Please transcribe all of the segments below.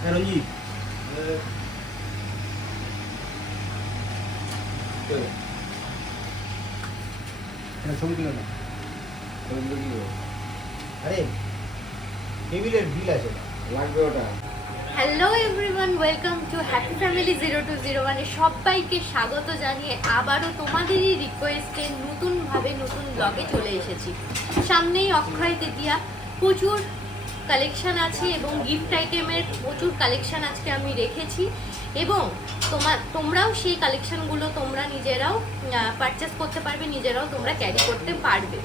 হ্যাঁ রঞ্জিত ছবি তুলে না আরে টেবিলের বিল আছে লাগবে ওটা। Hello everyone welcome to happy family zero two zero ওয়ানে সবাইকে স্বাগত জানিয়ে আবারও তোমাদেরই রিকোয়েস্টে নতুনভাবে নতুন ব্লগে চলে এসেছি। সামনেই অক্ষয় তৃতীয়া প্রচুর কালেকশন আছে এবং গিফট আইটেমের প্রচুর কালেকশান আজকে আমি রেখেছি। এবং তোমার তোমরাও সেই কালেকশানগুলো তোমরা নিজেরাও পারচেস করতে পারবে, নিজেরাও তোমরা ক্যারি করতে পারবে।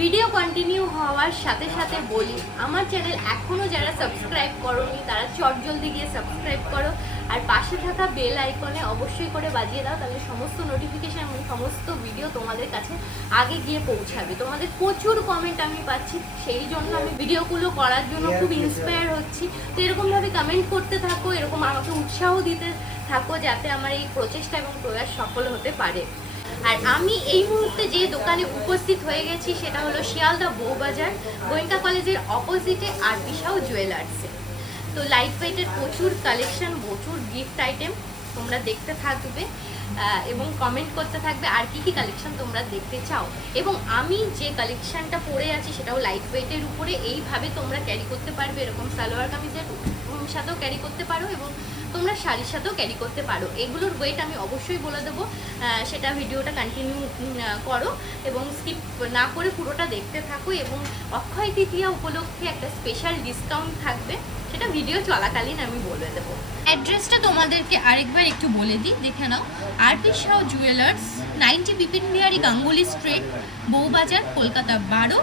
ভিডিও কন্টিনিউ হওয়ার সাথে সাথে বলি, আমার চ্যানেল এখনও যারা সাবস্ক্রাইব করোনি, তারা চট জলদি গিয়ে সাবস্ক্রাইব করো। আর পাশে থাকা বেল আইকনে অবশ্যই করে বাজিয়ে দাও তাহলে সমস্ত নোটিফিকেশান এবং সমস্ত ভিডিও তোমাদের কাছে আগে গিয়ে পৌঁছাবে। তোমাদের প্রচুর কমেন্ট আমি পাচ্ছি সেই জন্য আমি ভিডিওগুলো করার জন্য খুব ইন্সপায়ার হচ্ছি। তো এরকমভাবে কমেন্ট করতে থাকো এরকম আমাকে উৎসাহ দিতে থাকো যাতে আমার এই প্রচেষ্টা এবং প্রয়াস সফল হতে পারে। আর আমি এই মুহূর্তে যে দোকানে উপস্থিত হয়ে গেছি সেটা হলো শিয়ালদা বউবাজার গোয়েঙ্কা কলেজের অপোজিটে আর বিশাও জুয়েলার্সে তো লাইট ওয়েটের প্রচুর কালেকশন প্রচুর গিফট আইটেম তোমরা দেখতে থাকবে এবং কমেন্ট করতে থাকবে আর কি কি কালেকশন তোমরা দেখতে চাও। এবং আমি যে কালেকশনটা পরে আছি সেটাও লাইট ওয়েটের উপরে, এইভাবে তোমরা ক্যারি করতে পারবে, এরকম সালোয়ার কামিজের সাথেও ক্যারি করতে পারো এবং তোমরা শাড়ির সাথেও ক্যারি করতে পারো। এগুলোর ওয়েট আমি অবশ্যই বলে দেবো। সেটা ভিডিওটা কন্টিনিউ করো এবং স্কিপ না করে পুরোটা দেখতে থাকো এবং অক্ষয় তৃতীয়া উপলক্ষে একটা স্পেশাল ডিসকাউন্ট থাকবে। সেটা ভিডিও চলাকালীন আমি বলে দেবো। অ্যাড্রেসটা তোমাদেরকে আরেকবার একটু বলে দিই, দেখে নাও। RP Shah jewellers ninety Bipin Bihari, Ganguly street, Bowbazar, Kolkata বারো।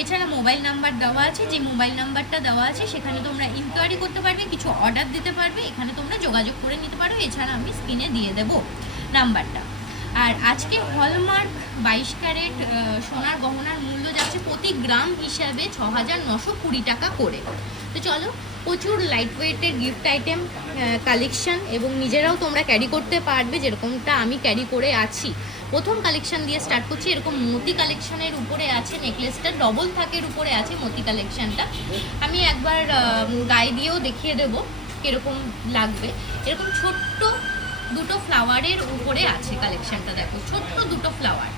এছাড়া মোবাইল নাম্বার দেওয়া আছে, যে মোবাইল নাম্বারটা দেওয়া আছে, সেখানে তোমরা ইনকোয়ারি করতে পারবে, কিছু অর্ডার দিতে পারবে, এখানে তোমরা যোগাযোগ করে নিতে পারো, এছাড়া আমি স্ক্রিনে দিয়ে দেবো নাম্বারটা। আর আজকে হলমার্ক বাইশ ক্যারেট সোনার গহনার মূল্য যাচ্ছে প্রতি গ্রাম হিসাবে ছ হাজার নশো কুড়ি টাকা করে। তো চলো প্রচুর লাইট ওয়েটের গিফট আইটেম কালেকশন এবং নিজেরাও তোমরা ক্যারি করতে পারবে যেরকমটা আমি ক্যারি করে আছি। প্রথম কালেকশন দিয়ে স্টার্ট করছি, এরকম মতি কালেকশনের উপরে আছে নেকলেসটা ডবল থাকের উপরে আছে মতি কালেকশানটা আমি একবার গায়ে দিয়েও দেখিয়ে দেবো কীরকম লাগবে। এরকম ছোট্ট দুটো ফ্লাওয়ারের উপরে আছে কালেকশনটা দেখো, ছোট্ট দুটো ফ্লাওয়ার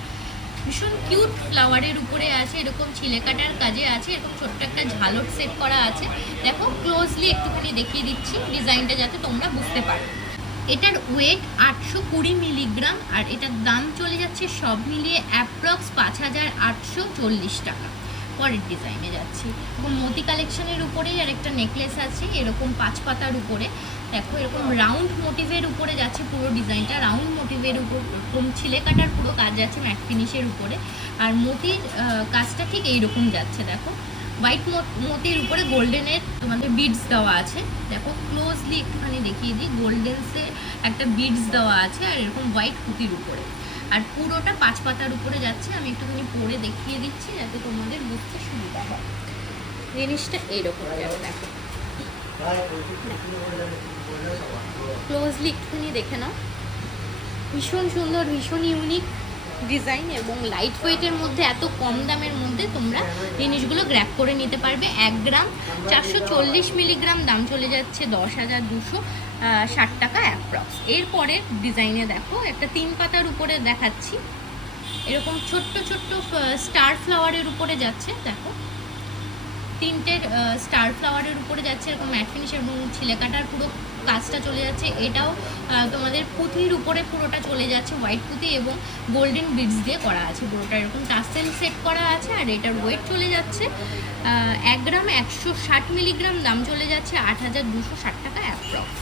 ভীষণ কিউট ফ্লাওয়ারের উপরে আছে, এরকম ছিলে কাটার কাজে আছে, এরকম ছোট্ট একটা ঝালর সেট করা আছে। দেখো ক্লোজলি একটুখানি দেখিয়ে দিচ্ছি ডিজাইনটা যাতে তোমরা বুঝতে পারো। এটার ওয়েট আটশো কুড়ি মিলিগ্রাম আর এটার দাম চলে যাচ্ছে সব মিলিয়ে অ্যাপ্রক্স পাঁচ হাজার আটশো চল্লিশ টাকা। পরের ডিজাইনে যাচ্ছি। এবং মতি কালেকশনের উপরেই আর একটা নেকলেস আছে, এরকম পাঁচ পাতার উপরে। দেখো, এরকম রাউন্ড মোটিভের উপরে যাচ্ছে পুরো ডিজাইনটা রাউন্ড মোটিভের উপর এরকম ছিলে কাটার পুরো কাজ যাচ্ছে ম্যাট ফিনিশের উপরে। আর মতির কাজটা ঠিক এইরকম যাচ্ছে, দেখো। হোয়াইট মতির উপরে গোল্ডেনের তোমাদের বিডস দেওয়া আছে। দেখো ক্লোজলি একটুখানি দেখিয়ে দিই। গোল্ডেন্সে একটা বিডস দেওয়া আছে আর এরকম হোয়াইট পুঁতির উপরে। আর পুরোটা পাঁচ পাতার উপরে যাচ্ছে, আমি একটুখানি পরে দেখিয়ে দিচ্ছি যাতে তোমাদের বুঝতে সুবিধা হয়। জিনিসটা এইরকম যাবে দেখো। ক্লোজলি একটুখানি দেখে নাও। ভীষণ সুন্দর, ভীষণ ইউনিক ডিজাইন এবং লাইট ওয়েটের মধ্যে, এত কম দামের মধ্যে তোমরা জিনিসগুলো গ্র্যাপ করে নিতে পারবে। এক গ্রাম চারশো চল্লিশ মিলিগ্রাম দাম চলে যাচ্ছে দশ হাজার দুশো। ষাট টাকা অ্যাপ্রক্স এরপরে ডিজাইনে দেখো, একটা তিন পাতার উপরে দেখাচ্ছি। এরকম ছোট্ট ছোট্ট স্টার ফ্লাওয়ারের উপরে যাচ্ছে, দেখো। তিনটের স্টার ফ্লাওয়ারের উপরে যাচ্ছে, এরকম ম্যাট ফিনিশ এবং ছিলে কাটার পুরো কাজটা চলে যাচ্ছে। এটাও তোমাদের পুঁথির উপরে পুরোটা চলে যাচ্ছে হোয়াইট পুঁথি এবং গোল্ডেন বিডস দিয়ে করা আছে পুরোটা। এরকম টাসেল সেট করা আছে আর এটার ওয়েট চলে যাচ্ছে এক গ্রাম একশো ষাট মিলিগ্রাম দাম চলে যাচ্ছে আট হাজার দুশো ষাট টাকা অ্যাপ্রক্স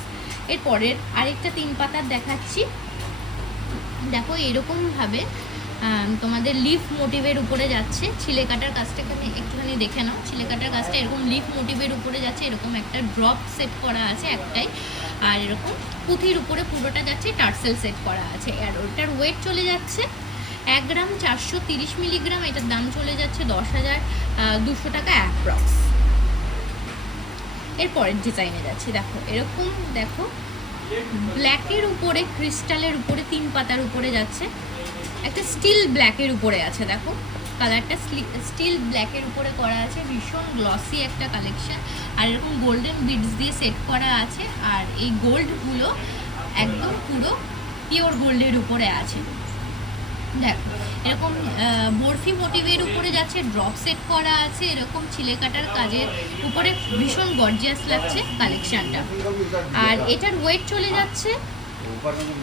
এরপরের আরেকটা তিন পাতার দেখাচ্ছি। দেখো এরকমভাবে আম, তোমাদের লিফ মোটিভের উপরে যাচ্ছে। ছিলে কাটার কাজটা এখানে একটুখানি দেখে নাও। ছিলে কাটার কাজটা এরকম লিফ মোটিভের উপরে যাচ্ছে এরকম একটা ড্রপ সেট করা আছে একটাই। আর এরকম পুঁথির উপরে পুরোটা যাচ্ছে টার্সেল সেট করা আছে। আর ওটার ওয়েট চলে যাচ্ছে এক গ্রাম চারশো তিরিশ মিলিগ্রাম এটার দাম চলে যাচ্ছে দশ হাজার দুশো টাকা অ্যাপ্রক্স এর পরের ডিজাইনে যাচ্ছি। দেখো, এরকম দেখো ব্ল্যাকের উপরে ক্রিস্টালের উপরে, তিন পাতার উপরে যাচ্ছে। একটা স্টিল ব্ল্যাকের উপরে আছে, দেখো। কালারটা স্টিল ব্ল্যাকের উপরে করা আছে। ভীষণ গ্লসি একটা কালেকশন আর এরকম গোল্ডেন বিডস দিয়ে সেট করা আছে। আর এই গোল্ডগুলো একদম পুরো পিওর গোল্ডের উপরে আছে। দেখো, এরকম বরফি মোটিভের উপরে যাচ্ছে ড্রপ সেট করা আছে, এরকম ছিলে কাটার কাজের উপরে ভীষণ গর্জিয়াস লাগছে কালেকশনটা আর এটার ওয়েট চলে যাচ্ছে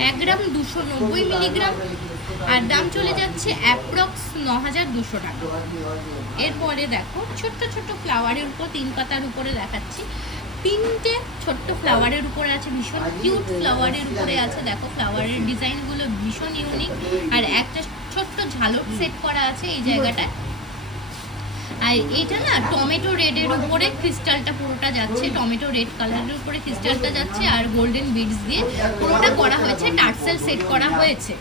এক গ্রাম দুশো নব্বই মিলিগ্রাম আর দাম চলে যাচ্ছে অ্যাপ্রক্স ন হাজার দুশো টাকা। এরপরে দেখো, ছোট্ট ছোট্ট ফ্লাওয়ারের উপর তিন পাতার উপরে দেখাচ্ছি। তিনটে ছোট্ট ফ্লাওয়ারের উপরে আছে ভীষণ কিউট ফ্লাওয়ারের উপরে আছে দেখো ফ্লাওয়ারের ডিজাইনগুলো ভীষণ ইউনিক আর একটা ছোট্ট ঝালক সেট করা আছে এই জায়গাটায়। আর এটা না টমেটো রেডের উপরে ক্রিস্টালটা পুরোটা যাচ্ছে টমেটো রেড কালারের উপরে ক্রিস্টালটা যাচ্ছে আর গোল্ডেন বিডস দিয়ে পুরোটা করা হয়েছে টার্সেল সেট করা হয়েছে।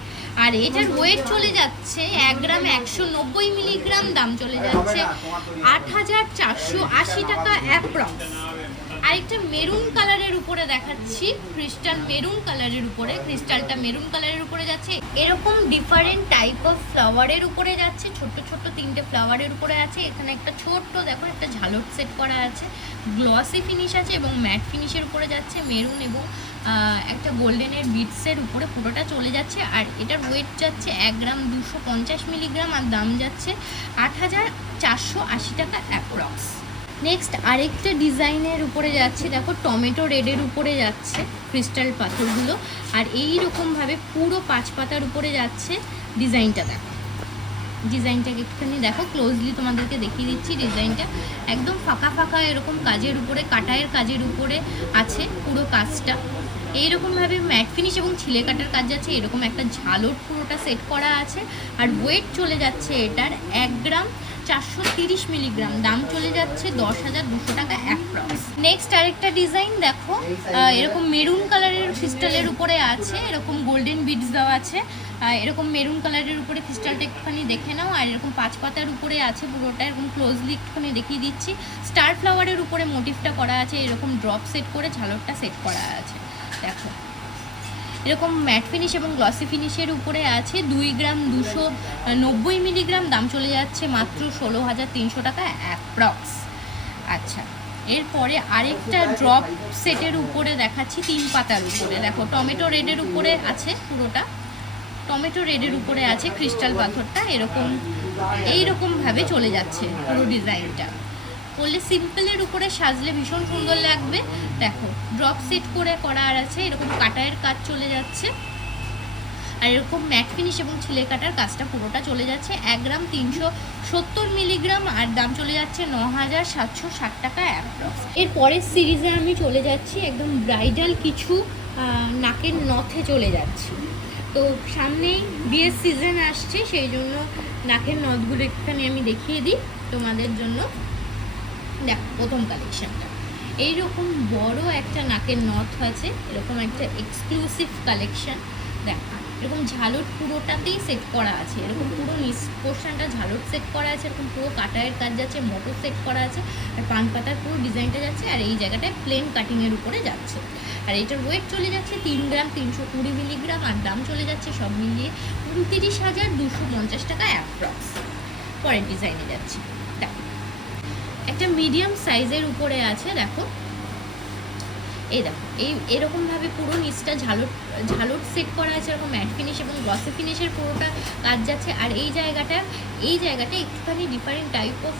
আর এটার ওয়েট চলে যাচ্ছে এক গ্রাম একশো নব্বই মিলিগ্রাম দাম চলে যাচ্ছে আট হাজার চারশো আশি টাকা অ্যাপ্রক্স আরেকটা মেরুন কালারের উপরে দেখাচ্ছি, ক্রিস্টাল মেরুন কালারের উপরে, ক্রিস্টালটা মেরুন কালারের উপরে যাচ্ছে। এরকম ডিফারেন্ট টাইপ অফ ফ্লাওয়ারের উপরে যাচ্ছে ছোট ছোট্ট তিনটে ফ্লাওয়ারের উপরে আছে। এখানে একটা ছোট্ট, দেখো, একটা ঝালট সেট করা আছে। গ্লসি ফিনিশ আছে এবং ম্যাট ফিনিশের উপরে যাচ্ছে, মেরুন এবং একটা গোল্ডেনের বিটসের উপরে পুরোটা চলে যাচ্ছে। আর এটার ওয়েট যাচ্ছে এক গ্রাম দুশো পঞ্চাশ মিলিগ্রাম আর দাম যাচ্ছে আট হাজার চারশো আশি টাকা অ্যাপ্রক্স নেক্সট আরেকটা ডিজাইনের উপরে যাচ্ছে, দেখো টমেটো রেডের উপরে যাচ্ছে ক্রিস্টাল পাথরগুলো। আর এই রকমভাবে পুরো পাঁচ পাতার উপরে যাচ্ছে ডিজাইনটা, দেখো। ডিজাইনটাকে একটুখানি দেখো ক্লোজলি তোমাদেরকে দেখিয়ে দিচ্ছি ডিজাইনটা। একদম ফাঁকা ফাঁকা এরকম কাজের উপরে, কাটায়ের কাজের উপরে আছে পুরো কাজটা। এইরকমভাবে ম্যাট ফিনিশ এবং ছিলে কাটার কাজ যাচ্ছে এরকম একটা ঝালর পুরোটা সেট করা আছে। আর ওয়েট চলে যাচ্ছে এটার এক গ্রাম চারশো তিরিশ মিলিগ্রাম, দাম চলে যাচ্ছে দশ হাজার দুশো টাকা অ্যাপ্রক্স নেক্সট আরেকটা ডিজাইন দেখো এরকম মেরুন কালারের ক্রিস্টালের উপরে আছে, এরকম গোল্ডেন বিডস দেওয়া আছে। এরকম মেরুন কালারের উপরে ক্রিস্টালটা একটুখানি দেখে নাও, আর এরকম পাঁচ পাতার উপরে আছে পুরোটা, এরকম ক্লোজলি একটুখানি দেখিয়ে দিচ্ছি। স্টার ফ্লাওয়ারের উপরে মোটিভটা করা আছে, এরকম ড্রপ সেট করে ঝালরটা সেট করা আছে। দেখো। এরকম ম্যাট ফিনিশ এবং গ্লসি ফিনিশের উপরে আছে দুই গ্রাম দুশো নব্বই মিলিগ্রাম, দাম চলে যাচ্ছে মাত্র ষোলো হাজার তিনশো টাকা অ্যাপ্রক্স। আচ্ছা এরপরে আরেকটা ড্রপ সেটের উপরে দেখাচ্ছি তিন পাতার উপরে। দেখো, টমেটো রেডের উপরে আছে পুরোটা। টমেটো রেডের উপরে আছে ক্রিস্টাল পাথরটা। এরকম, এইরকমভাবে চলে যাচ্ছে পুরো ডিজাইনটা। করলে সিম্পলের উপরে সাজলে ভীষণ সুন্দর লাগবে। দেখো ড্রপ সেট করে করা আর আছে, এরকম কাটায়ের কাজ চলে যাচ্ছে। আর এরকম ম্যাট ফিনিশ এবং ছিলে কাটার কাজটা পুরোটা চলে যাচ্ছে। এক গ্রাম তিনশো সত্তর মিলিগ্রাম আর দাম চলে যাচ্ছে ন হাজার সাতশো ষাট টাকা অ্যাপ্রক্স এর পরের সিরিজে আমি চলে যাচ্ছি, একদম ব্রাইডাল কিছু নাকের নথে চলে যাচ্ছি। তো সামনেই বিয়ের সিজন আসছে, সেই জন্য নাকের নথগুলো একটুখানি আমি দেখিয়ে দিই তোমাদের জন্য। দেখো, প্রথম কালেকশনটা এইরকম বড় একটা নাকের নথ আছে, এরকম একটা এক্সক্লুসিভ কালেকশন দেখো, এরকম ঝালট পুরোটাতেই সেট করা আছে। এরকম পুরো নিচ পোর্শনটা ঝালট সেট করা আছে, এরকম পুরো কাটায়ের কাজ যাচ্ছে, মোটর সেট করা আছে, আর পান পাতার পুরো ডিজাইনটা যাচ্ছে, আর এই জায়গাটায় প্লেন কাটিংয়ের উপরে যাচ্ছে। আর এটার ওয়েট চলে যাচ্ছে তিন গ্রাম, তিনশো কুড়ি মিলিগ্রাম আর দাম চলে যাচ্ছে সব মিলিয়ে উনতিরিশ হাজার দুশো পঞ্চাশ টাকা অ্যাপ্রক্স পরের ডিজাইনে যাচ্ছি। একটা মিডিয়াম সাইজের উপরে আছে দেখো। এই দেখো, এই, এরকমভাবে পুরো নিচটা ঝালট ঝালট সেট করা আছে, এরকম ম্যাট ফিনিশ এবং গ্লসি ফিনিশের পুরোটা কাজ যাচ্ছে। আর এই জায়গাটা এই জায়গাটা একটুখানি ডিফারেন্ট টাইপ অফ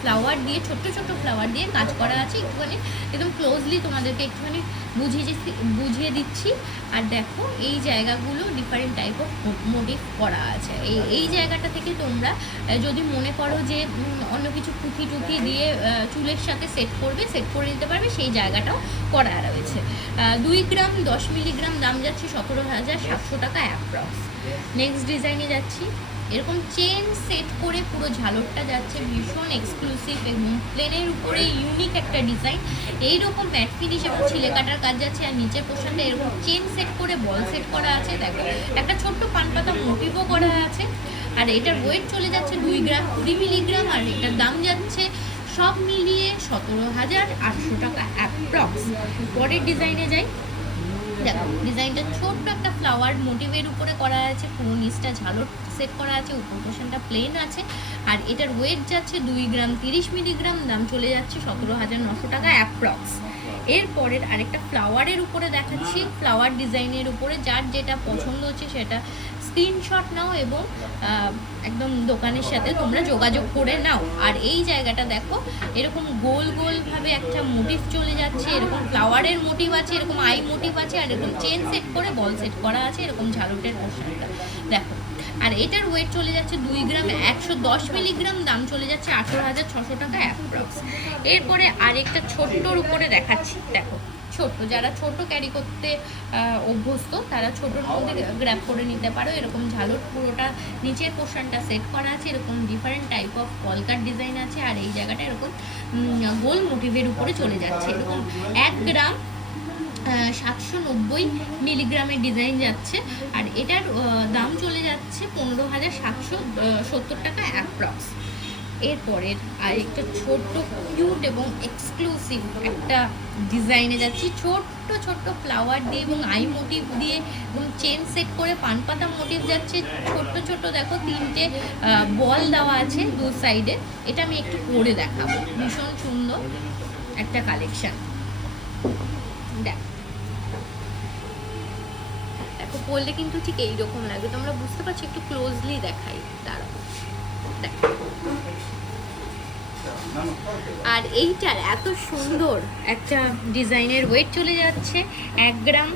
ফ্লাওয়ার দিয়ে, ছোট্ট ছোট্ট ফ্লাওয়ার দিয়ে কাজ করা আছে। একটুখানি একদম ক্লোজলি তোমাদেরকে একটুখানি বুঝিয়ে বুঝিয়ে দিচ্ছি। আর দেখো, এই জায়গাগুলো ডিফারেন্ট টাইপ অফ মোটিভ করা আছে। এই এই জায়গাটা থেকে তোমরা যদি মনে করো যে অন্য কিছু পুঁথি টুথি দিয়ে চুলের সাথে সেট করবে সেট করে নিতে পারবে, সেই জায়গাটাও করা রয়েছে। দুই গ্রাম, দশ মিলিগ্রাম দাম যাচ্ছে সতেরো হাজার সাতশো টাকা অ্যাপ্রক্স নেক্সট ডিজাইনে যাচ্ছি। এরকম চেন সেট করে পুরো ঝালরটা যাচ্ছে ভীষণ এক্সক্লুসিভ এবং প্লেনের উপরে ইউনিক একটা ডিজাইন এইরকম ম্যাট ফিনিশ এবং ছিলে কাটার কাজ যাচ্ছে আর নিচের পোর্শনটা এরকম চেন সেট করে বল সেট করা আছে। দেখো, একটা ছোট্ট পাতা মোটিভও করা আছে। আর এটার ওয়েট চলে যাচ্ছে দুই গ্রাম কুড়ি মিলিগ্রাম আর এটার দাম যাচ্ছে সব মিলিয়ে সতেরো হাজার আটশো টাকা অ্যাপ্রক্স পরের ডিজাইনে যাই। দেখো ডিজাইনটা ছোট্ট একটা ফ্লাওয়ার মোটিভের উপরে করা আছে, পুরো নিচটা ঝালর সেট করা আছে, উপর পোর্শনটা প্লেন আছে। আর এটার ওয়েট যাচ্ছে দুই গ্রাম তিরিশ মিলিগ্রাম দাম চলে যাচ্ছে সতেরো হাজার নশো টাকা অ্যাপ্রক্স এরপরের আরেকটা ফ্লাওয়ারের উপরে দেখাচ্ছি। ফ্লাওয়ার ডিজাইনের উপরে যার যেটা পছন্দ হচ্ছে সেটা স্ক্রিনশট নাও এবং একদম দোকানের সাথে তোমরা যোগাযোগ করে নাও। আর এই জায়গাটা দেখো, এরকম গোল গোলভাবে একটা মোটিভ চলে যাচ্ছে, এরকম ফ্লাওয়ারের মোটিভ আছে, এরকম আই মোটিভ আছে, আর এরকম চেন সেট করে বল সেট করা আছে, এরকম ঝালুটের পোর্শনটা দেখো, আর এটার ওয়েট চলে যাচ্ছে দুই গ্রাম, একশো দশ মিলিগ্রাম দাম চলে যাচ্ছে আঠেরো হাজার ছশো টাকা অ্যাপ্রক্স এরপরে আরেকটা ছোট্টর উপরে দেখাচ্ছি, দেখো। ছোট যারা ছোট ক্যারি করতে অভ্যস্ত তারা ছোটোর মধ্যে গ্র্যাপ করে নিতে পারো। এরকম ঝালর পুরোটা নিচের পোর্শনটা সেট করা আছে। এরকম ডিফারেন্ট টাইপ অফ কলকার ডিজাইন আছে। আর এই জায়গাটা এরকম গোল মোটিভের উপরে চলে যাচ্ছে। এরকম এক গ্রাম সাতশো নব্বই মিলিগ্রামের ডিজাইন যাচ্ছে। আর এটার দাম চলে যাচ্ছে পনেরো হাজার সাতশো সত্তর টাকা অ্যাপ্রক্স এরপরের আর একটা ছোট্ট কিউট এবং এক্সক্লুসিভ একটা ডিজাইনে যাচ্ছি। ছোট্ট ছোট্ট ফ্লাওয়ার দিয়ে এবং আই মোটিভ দিয়ে এবং চেন সেট করে পান পাতা মোটিভ যাচ্ছে। ছোট্ট ছোট্ট দেখো তিনটে বল দেওয়া আছে দু সাইডে এটা আমি একটু পরে দেখাবো। ভীষণ সুন্দর একটা কালেকশন দেখ। দেখো, পরলে কিন্তু ঠিক এইরকম লাগবে। তোমরা বুঝতে পারছ, একটু ক্লোজলি দেখাই। দাঁড়াও। দেখো। আর এইটার এত সুন্দর একটা ডিজাইনের ওয়েট চলে যাচ্ছে, এক গ্রাম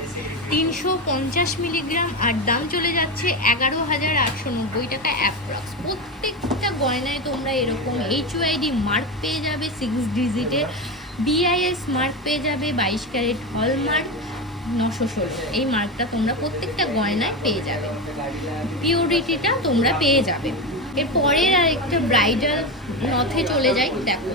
তিনশো পঞ্চাশ মিলিগ্রাম, আর দাম চলে যাচ্ছে এগারো হাজার আটশো নব্বই টাকা অ্যাপ্রক্স প্রত্যেকটা গয়নায় তোমরা এরকম এইচ ওয়াইডি মার্ক পেয়ে যাবে সিক্স ডিজিটের বিআইএস মার্ক পেয়ে যাবে, বাইশ ক্যারেট হলমার্ক নশো ষোলো। এই মার্কটা তোমরা প্রত্যেকটা গয়নায় পেয়ে যাবে। পিওরিটিটা তোমরা পেয়ে যাবে। এর পরের আর একটা ব্রাইডাল নথে চলে যাই দেখো।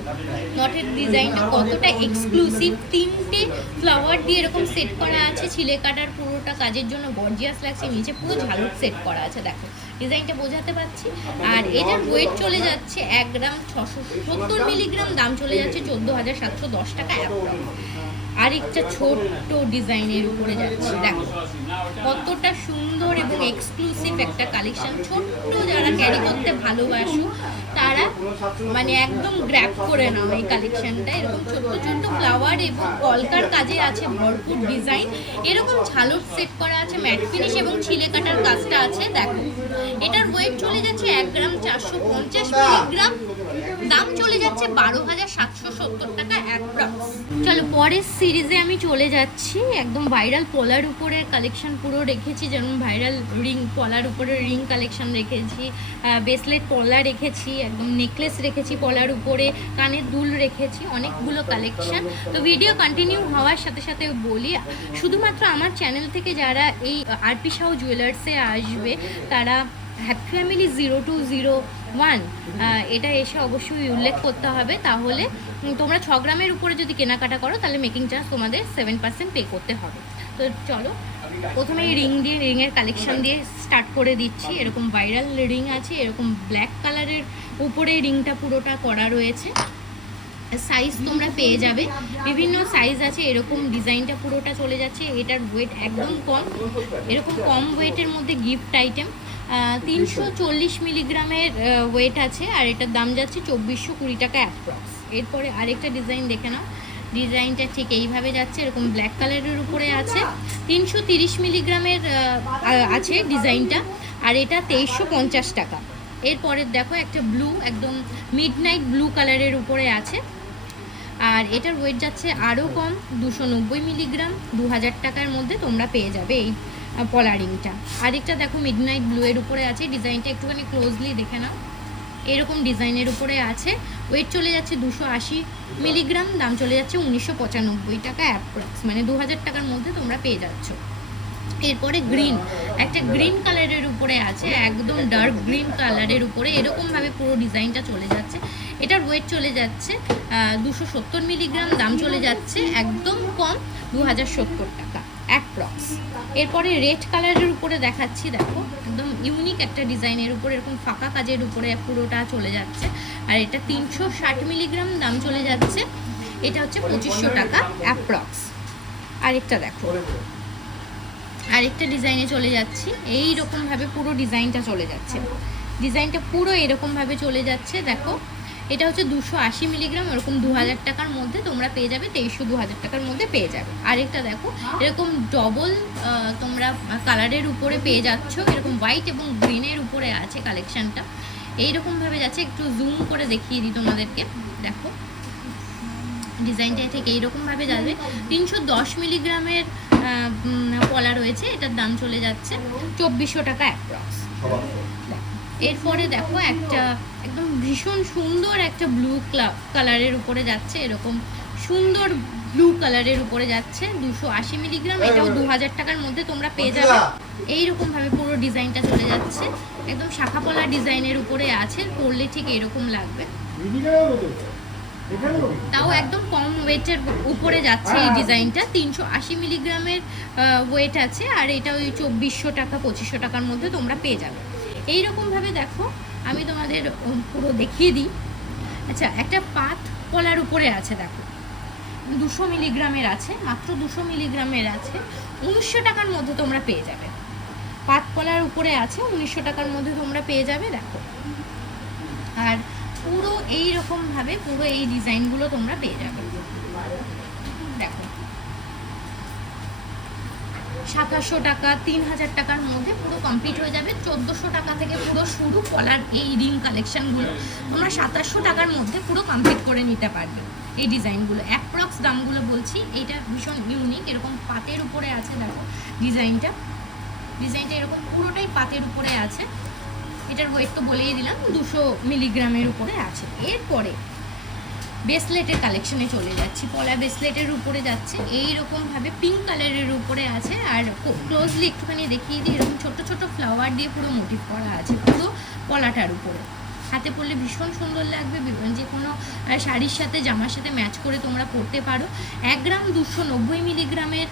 নথের ডিজাইনটা কতটা এক্সক্লুসিভ তিনটে ফ্লাওয়ার দিয়ে এরকম সেট করা আছে, ছিলে কাটার পুরোটা কাজের জন্য গর্জিয়াস লাগছে, নিচে পুরো ঝালক সেট করা আছে, দেখো। ডিজাইনটা বোঝাতে পারছি? আর এটার ওয়েট চলে যাচ্ছে এক গ্রাম ছশো সত্তর মিলিগ্রাম দাম চলে যাচ্ছে চোদ্দ হাজার সাতশো দশ টাকা অ্যাপ্রক্স আরেকটা ছোট্ট ডিজাইনের উপরে যাচ্ছে। দেখো, কতটা সুন্দর এবং এক্সক্লুসিভ একটা কালেকশন ছোট্ট যারা ক্যারি করতে ভালোবাসো, তারা মানে একদম গ্র্যাপ করে নাও এই কালেকশনটা এরকম ছোট্ট ছোট্ট ফ্লাওয়ার এবং কলকার কাজে আছে ভরপুর ডিজাইন এরকম ঝালর সেট করা আছে ম্যাট ফিনিশ এবং ছিলে কাটার কাজটা আছে। দেখো, এটার ওয়েট চলে যাচ্ছে এক গ্রাম চারশো পঞ্চাশ মিলিগ্রাম দাম চলে যাচ্ছে বারো হাজার সাতশো সত্তর টাকা অ্যাপ্রক্স চলো, পরের সিরিজে আমি চলে যাচ্ছি। একদম ভাইরাল পলার উপরে কালেকশন পুরো রেখেছি, যেমন ভাইরাল রিং পলার উপরে রিং কালেকশন রেখেছি ব্রেসলেট পলা রেখেছি, একদম নেকলেস রেখেছি পলার উপরে, কানের দুল রেখেছি, অনেকগুলো কালেকশন তো ভিডিও কন্টিনিউ হওয়ার সাথে সাথে বলি, শুধুমাত্র আমার চ্যানেল থেকে যারা এই আরপি সাউ জুয়েলার্সে আসবে, তারা happy family zero two zero one এটা এসে অবশ্যই উল্লেখ করতে হবে। তাহলে তোমরা ছ গ্রামের উপরে যদি কেনাকাটা করো, তাহলে মেকিং চার্জ তোমাদের সেভেন পার্সেন্ট পে করতে হবে। তো চলো প্রথমে রিং দিয়ে রিংয়ের কালেকশন দিয়ে স্টার্ট করে দিচ্ছি। এরকম ভাইরাল রিং আছে, এরকম ব্ল্যাক কালারের উপরে রিংটা পুরোটা করা রয়েছে। সাইজ তোমরা পেয়ে যাবে। বিভিন্ন সাইজ আছে, এরকম ডিজাইনটা পুরোটা চলে যাচ্ছে, এটার ওয়েট একদম কম। এরকম কম ওয়েটের মধ্যে গিফট আইটেম তিনশো চল্লিশ মিলিগ্রামের ওয়েট আছে, আর এটার দাম যাচ্ছে চব্বিশশো কুড়ি টাকা অ্যাপ্রক্স এরপরে আরেকটা ডিজাইন দেখে নাও। ডিজাইনটা ঠিক এইভাবে যাচ্ছে, এরকম ব্ল্যাক কালারের উপরে আছে। তিনশো তিরিশ মিলিগ্রামের আছে ডিজাইনটা, আর এটা তেইশশো পঞ্চাশ টাকা। এরপরে দেখো একটা ব্লু একদম মিড নাইট ব্লু কালারের উপরে আছে। আর এটার ওয়েট যাচ্ছে আরও কম, দুশো নব্বই মিলিগ্রাম, দু হাজার টাকার মধ্যে তোমরা পেয়ে যাবে এই পলারিংটা আরেকটা দেখো মিড নাইট ব্লু এর উপরে আছে ডিজাইনটা একটুখানি ক্লোজলি দেখে নাও। এরকম ডিজাইনের উপরে আছে ওয়েট চলে যাচ্ছে দুশো আশি মিলিগ্রাম, দাম চলে যাচ্ছে উনিশশো পঁচানব্বই টাকা অ্যাপ্রক্স মানে দু হাজার টাকার মধ্যে তোমরা পেয়ে যাচ্ছ। এরপরে গ্রিন একটা গ্রিন কালারের উপরে আছে, একদম ডার্ক গ্রিন কালারের উপরে। এরকমভাবে পুরো ডিজাইনটা চলে যাচ্ছে। এটার ওয়েট চলে যাচ্ছে দুশো সত্তর মিলিগ্রাম দাম চলে যাচ্ছে একদম কম দু হাজার সত্তর টাকা অ্যাপ্রক্স এরপরে রেড কালারের উপরে দেখাচ্ছি, দেখো, একদম ইউনিক একটা ডিজাইনের উপরে, এরকম ফাঁকা কাজের উপরে পুরোটা চলে যাচ্ছে। আর এটা তিনশো ষাট মিলিগ্রাম দাম চলে যাচ্ছে, এটা হচ্ছে পঁচিশশো টাকা অ্যাপ্রক্স আরেকটা দেখো। আরেকটা ডিজাইনে চলে যাচ্ছি এই রকম ভাবে পুরো ডিজাইনটা চলে যাচ্ছে। ডিজাইনটা পুরো এরকম ভাবে চলে যাচ্ছে, দেখো এটা হচ্ছে দুশো আশি মিলিগ্রাম এরকম দু হাজার টাকার মধ্যে তোমরা পেয়ে যাবে তেইশশো দু হাজার টাকার মধ্যে পেয়ে যাবে। আরেকটা দেখো এরকম ডবল তোমরা কালারের উপরে পেয়ে যাচ্ছ এরকম হোয়াইট এবং গ্রিনের উপরে আছে কালেকশানটা এইরকমভাবে যাচ্ছে একটু জুম করে দেখিয়ে দিই তোমাদেরকে। দেখো ডিজাইনটা ঠিক এইরকমভাবে যাবে। তিনশো দশ মিলিগ্রামের পলা রয়েছে এটার দাম চলে যাচ্ছে চব্বিশশো টাকা অ্যাপ্রক্স এরপরে দেখো একটা একদম ভীষণ সুন্দর একটা ব্লু কালারের উপরে যাচ্ছে এরকম সুন্দর ব্লু কালারের উপরে যাচ্ছে দুশো আশি মিলিগ্রাম এটাও দু হাজার টাকার মধ্যে তোমরা পেয়ে যাবে। এইরকম ভাবে পুরো ডিজাইনটা চলে যাচ্ছে। একদম শাখা পলা ডিজাইনের উপরে আছে পরলে ঠিক এরকম লাগবে। তাও একদম কম ওয়েটের উপরে যাচ্ছে এই ডিজাইনটা তিনশো আশি মিলিগ্রামের ওয়েট আছে আর এটা ওই চব্বিশশো টাকা পঁচিশশো টাকার মধ্যে তোমরা পেয়ে যাবে। এইরকমভাবে দেখো আমি তোমাদের পুরো দেখিয়ে দিই। আচ্ছা একটা পাত কলার উপরে আছে, দেখো। দুশো মিলিগ্রামের আছে, মাত্র দুশো মিলিগ্রামের আছে, উনিশশো টাকার মধ্যে তোমরা পেয়ে যাবে। পাত কলার উপরে আছে, উনিশশো টাকার মধ্যে তোমরা পেয়ে যাবে, দেখো। আর পুরো এই রকম ভাবে পুরো এই ডিজাইনগুলো তোমরা পেয়ে যাবে দেখো সাতাশশো টাকা, তিন হাজার টাকার মধ্যে পুরো কমপ্লিট হয়ে যাবে। চোদ্দোশো টাকা থেকে পুরো শুরু কলার এই রিং কালেকশানগুলো তোমরা সাতাশশো টাকার মধ্যে পুরো কমপ্লিট করে নিতে পারবে। এই ডিজাইনগুলো অ্যাপ্রক্স দামগুলো বলছি, এইটা ভীষণ ইউনিক এরকম পাতের উপরে আছে, দেখো ডিজাইনটা ডিজাইনটা এরকম পুরোটাই পাতের উপরে আছে। এটার ওয়েট তো বলেই দিলাম, দুশো মিলিগ্রামের উপরে আছে। এরপরে ব্রেসলেটের কালেকশনে চলে যাচ্ছি। পলা ব্রেসলেটের উপরে যাচ্ছে। এই রকম ভাবে পিঙ্ক কালারের উপরে আছে। আর ক্লোজলি একটুখানি দেখিয়ে দিই। এরকম ছোট ছোট ফ্লাওয়ার দিয়ে পুরো মোটিভ করা আছে পুরো পলাটার উপরে। হাতে পরলে ভীষণ সুন্দর লাগবে। যে কোনো শাড়ির সাথে, জামার সাথে ম্যাচ করে তোমরা পরতে পারো। এক গ্রাম দুশো নব্বই মিলিগ্রামের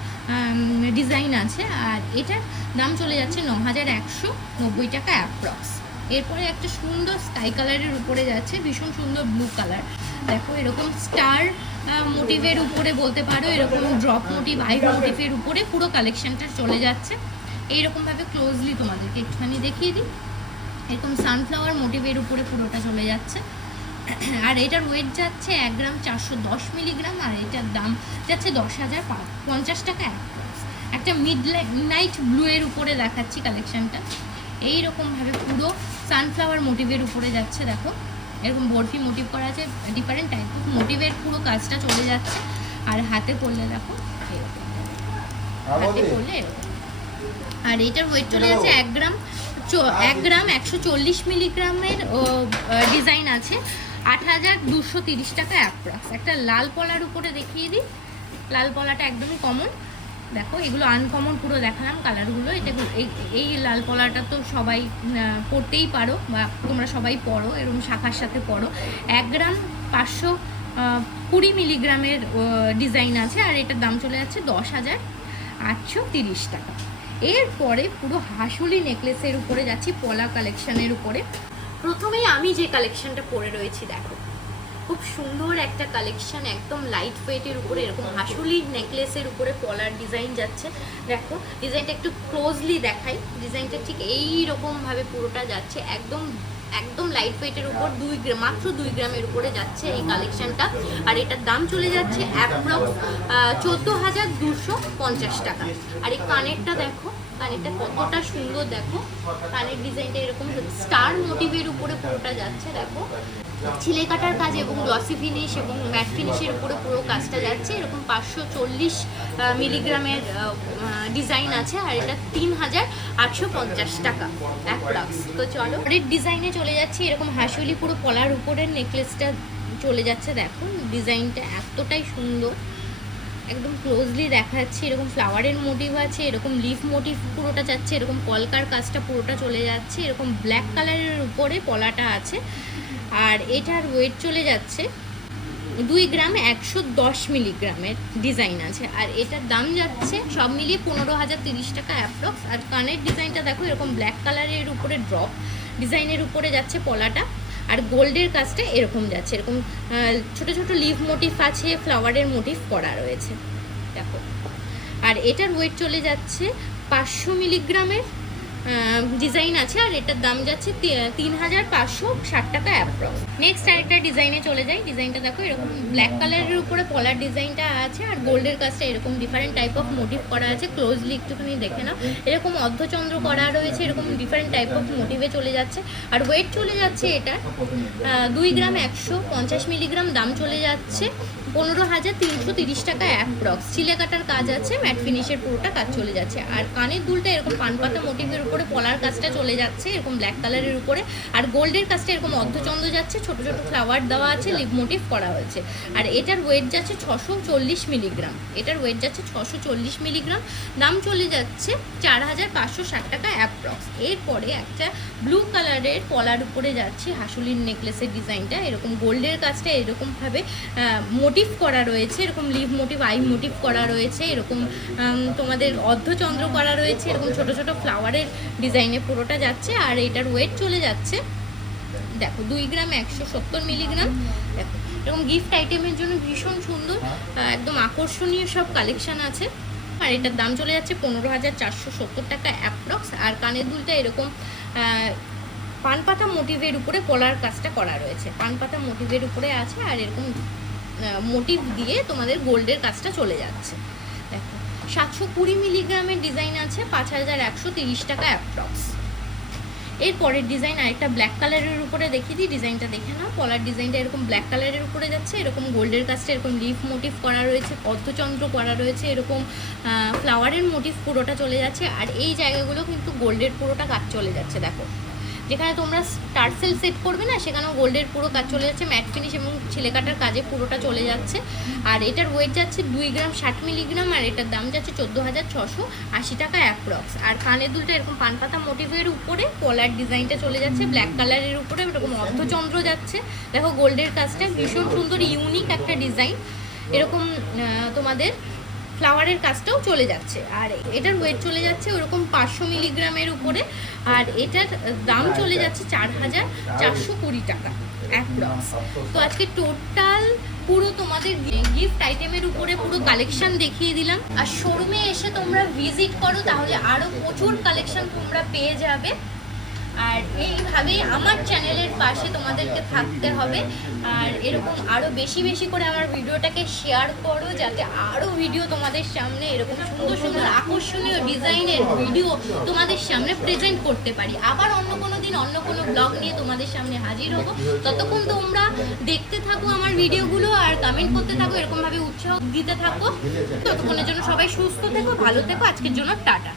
ডিজাইন আছে। আর এটার দাম চলে যাচ্ছে ন হাজার একশো নব্বই টাকা অ্যাপ্রক্স এরপরে একটা সুন্দর স্কাই কালারের উপরে যাচ্ছে, ভীষণ সুন্দর ব্লু কালার দেখো, এরকম স্টার মোটিভের উপরে বলতে পারো, এরকম ড্রপ মোটিভ আই মোটিভের উপরে পুরো কালেকশনটা চলে যাচ্ছে। এইরকমভাবে ক্লোজলি তোমাদেরকে একটুখানি দেখিয়ে দিই। এরকম সানফ্লাওয়ার মোটিভের উপরে পুরোটা চলে যাচ্ছে। আর এটার ওয়েট যাচ্ছে এক গ্রাম চারশো দশ মিলিগ্রাম আর এটার দাম যাচ্ছে দশ হাজার পঞ্চাশ টাকা অ্যাপ্রক্স একটা মিড নাইট ব্লু এর উপরে দেখাচ্ছি কালেকশনটা এইরকমভাবে পুরো সানফ্লাওয়ার মোটিভের উপরে যাচ্ছে দেখো। এরকম বরফি মোটিভ করা আছে ডিফারেন্ট টাইপ অফ মোটিভের পুরো কাজটা চলে যাচ্ছে। আর হাতে পড়লে দেখো এরকম। হাতে পড়লে এরকম। আর এটার ওয়েট চলে যাচ্ছে এক গ্রাম চ- এক গ্রাম একশো চল্লিশ মিলিগ্রামের ডিজাইন আছে। আট হাজার দুশো তিরিশ টাকা অ্যাপ্রক্স একটা লাল পলার উপরে দেখিয়ে দিই। লাল পলাটা একদমই কমন দেখো, এগুলো আনকমন পুরো দেখালাম কালারগুলো এটা এই- লাল পলাটা তো সবাই পরতেই পারো বা তোমরা সবাই পরো এরকম শাখার সাথে পরো এক গ্রাম পাঁচশো কুড়ি মিলিগ্রামের ডিজাইন আছে, আর এটার দাম চলে যাচ্ছে দশ হাজার আটশো তিরিশ টাকা। এরপরে পুরো হাসুলি নেকলেসের উপরে যাচ্ছি, পলা কালেকশনের উপরে। প্রথমেই আমি যে কালেকশানটা পরে রয়েছি, দেখো। খুব সুন্দর একটা কালেকশন একদম লাইট ওয়েটের উপরে, এরকম হাসুলি নেকলেসের উপরে পলার ডিজাইন যাচ্ছে। দেখো ডিজাইনটা একটু ক্লোজলি দেখাই। ডিজাইনটা ঠিক এই রকম ভাবে পুরোটা যাচ্ছে। একদম একদম লাইট ওয়েটের উপর দুই গ্রাম মাত্র দুই গ্রামের উপরে যাচ্ছে এই কালেকশনটা আর এটার দাম চলে যাচ্ছে অ্যাপ্রক্স চোদ্দ হাজার দুশো পঞ্চাশ টাকা। আর এই কানেরটা দেখো, কানেরটা কতটা সুন্দর দেখো। কানের ডিজাইনটা এরকম স্টার মোটিভের উপরে পুরোটা যাচ্ছে, দেখো। ছিলে কাটার কাজ এবং গ্লসি ফিনিশ এবং ম্যাট ফিনিশের উপরে পুরো কাজটা যাচ্ছে। এরকম পাঁচশো চল্লিশ মিলিগ্রামের ডিজাইন আছে আর এটা তিন হাজার আটশো পঞ্চাশ টাকা অ্যাপ্রক্স তো চলো পরের ডিজাইনে চলে যাচ্ছে। এরকম হাসুলি পুরো পলার উপরের নেকলেসটা চলে যাচ্ছে। দেখো ডিজাইনটা এতটাই সুন্দর। একদম ক্লোজলি দেখা যাচ্ছে এরকম ফ্লাওয়ারের মোটিভ আছে, এরকম লিফ মোটিভ পুরোটা যাচ্ছে। এরকম কলকার কাজটা পুরোটা চলে যাচ্ছে। এরকম ব্ল্যাক কালারের উপরে পলাটা আছে। আর এটার ওয়েট চলে যাচ্ছে দুই গ্রাম একশো দশ মিলিগ্রামের ডিজাইন আছে। আর এটার দাম যাচ্ছে সব মিলিয়ে পনেরো হাজার তিরিশ টাকা অ্যাপ্রক্স আর কানের ডিজাইনটা দেখো, এরকম ব্ল্যাক কালারের উপরে ড্রপ ডিজাইনের উপরে যাচ্ছে পলাটা। আর গোল্ডের কাজটা এরকম যাচ্ছে। এরকম ছোট ছোট লিভ মোটিভ আছে ফ্লাওয়ারের মোটিভ করা রয়েছে। দেখো। আর এটার ওয়েট চলে যাচ্ছে পাঁচশো মিলিগ্রামের ডিজাইন আছে আর এটার দাম যাচ্ছে তিন হাজার পাঁচশো ষাট টাকা অ্যাপ্রক্স নেক্সট আরেকটা ডিজাইনে চলে যাই। ডিজাইনটা দেখো, এরকম ব্ল্যাক কালারের উপরে পলার ডিজাইনটা আছে আর গোল্ডের কাজটা এরকম ডিফারেন্ট টাইপ অফ মোটিভ করা আছে। ক্লোজলি একটুখানি দেখে নাও। এরকম অর্ধচন্দ্র করা রয়েছে, এরকম ডিফারেন্ট টাইপ অফ মোটিভে চলে যাচ্ছে। আর ওয়েট চলে যাচ্ছে এটা দুই গ্রাম একশো পঞ্চাশ মিলিগ্রাম দাম চলে যাচ্ছে। পনেরো হাজার তিনশো তিরিশ টাকা অ্যাপ্রক্স চিলে কাটার কাজ আছে ম্যাট ফিনিশের পুরোটা কাজ চলে যাচ্ছে। আর কানের দুলটা এরকম পানপাতা মোটিভের উপরে পলার কাজটা চলে যাচ্ছে, এরকম ব্ল্যাক কালারের উপরে। আর গোল্ডের কাজটা এরকম অর্ধচন্দ্র যাচ্ছে, ছোট ছোট ফ্লাওয়ার দেওয়া আছে লিপ মোটিভ করা হয়েছে। আর এটার ওয়েট যাচ্ছে ছশো চল্লিশ মিলিগ্রাম এটার ওয়েট যাচ্ছে ছশো চল্লিশ মিলিগ্রাম দাম চলে যাচ্ছে চার হাজার পাঁচশো ষাট টাকা অ্যাপ্রক্স এরপরে একটা ব্লু কালারের পলার উপরে যাচ্ছে হাসুলির নেকলেসের ডিজাইনটা এরকম গোল্ডের কাজটা এরকমভাবে মোটিভ করা রয়েছে এরকম লিভ মোটিভ আই মোটিভ করা রয়েছে এরকম তোমাদের অর্ধচন্দ্র করা রয়েছে এরকম ছোট ছোট ফ্লাওয়ারের ডিজাইনে পুরোটা যাচ্ছে আর এটার ওয়েট চলে যাচ্ছে। দেখো দুই গ্রাম একশো সত্তর মিলিগ্রাম দেখো এরকম গিফট আইটেমের জন্য ভীষণ সুন্দর একদম আকর্ষণীয় সব কালেকশন আছে। আর এটার দাম চলে যাচ্ছে পনেরো হাজার চারশো সত্তর টাকা অ্যাপ্রক্স আর কানের দুলটা এরকম আহ, পানপাতা মোটিভের উপরে পলার কাজটা করা রয়েছে। পানপাতা মোটিভের উপরে আছে আর এরকম মোটিভ দিয়ে তোমাদের গোল্ডের কাজটা চলে যাচ্ছে। দেখো, সাতশো কুড়ি মিলিগ্রামের ডিজাইন আছে, পাঁচ হাজার একশো তিরিশ টাকা অ্যাপ্রক্স এর পরের ডিজাইন আরেকটা ব্ল্যাক কালারের উপরে দেখিয়ে দিই ডিজাইনটা দেখে নাও। পলার ডিজাইনটা এরকম ব্ল্যাক কালারের উপরে যাচ্ছে, এরকম গোল্ডের কাজটা, এরকম লিফ মোটিভ করা রয়েছে অর্ধচন্দ্র করা রয়েছে, এরকম ফ্লাওয়ারের মোটিভ পুরোটা চলে যাচ্ছে। আর এই জায়গাগুলো কিন্তু গোল্ডের পুরোটা কাজ চলে যাচ্ছে, দেখো। যেখানে তোমরা টার্সেল সেট করবে না, সেখানেও গোল্ডের পুরো কাজ চলে যাচ্ছে ম্যাট ফিনিশ এবং ছেলে কাটার কাজে পুরোটা চলে যাচ্ছে। আর এটার ওয়েট যাচ্ছে দুই গ্রাম ষাট মিলিগ্রাম আর এটার দাম যাচ্ছে চোদ্দ হাজার ছশো আশি টাকা অ্যাপ্রক্স আর কানের দুলটা এরকম পানপাতা মোটিভের উপরে কলার ডিজাইনটা চলে যাচ্ছে ব্ল্যাক কালারের উপরে এরকম অর্ধচন্দ্র যাচ্ছে। দেখো গোল্ডের কাজটা ভীষণ সুন্দর ইউনিক একটা ডিজাইন এরকম তোমাদের ফ্লাওয়ারের কাজটাও চলে যাচ্ছে। আর এটার ওয়েট চলে যাচ্ছে ওরকম পাঁচশো মিলিগ্রামের উপরে। আর এটার দাম চলে যাচ্ছে চার হাজার চারশো কুড়ি টাকা তো আজকে টোটাল পুরো তোমাদের গিফট আইটেমের উপরে পুরো কালেকশন দেখিয়ে দিলাম। আর শোরুমে এসে তোমরা ভিজিট করো, তাহলে আরও প্রচুর কালেকশন তোমরা পেয়ে যাবে। আর এইভাবেই আমার চ্যানেলের পাশে তোমাদেরকে থাকতে হবে। আর এরকম আরও বেশি বেশি করে আমার ভিডিওটাকে শেয়ার করো, যাতে আরও ভিডিও তোমাদের সামনে এরকম সুন্দর সুন্দর আকর্ষণীয় ডিজাইনের ভিডিও তোমাদের সামনে প্রেজেন্ট করতে পারি। আবার অন্য কোনো দিন অন্য কোনো ব্লগ নিয়ে তোমাদের সামনে হাজির হব। ততক্ষণ তোমরা দেখতে থাকো আমার ভিডিওগুলো আর কমেন্ট করতে থাকো, এরকমভাবে উৎসাহ দিতে থাকো। ততক্ষণের জন্য সবাই সুস্থ থেকো, ভালো থেকো। আজকের জন্য টাটা।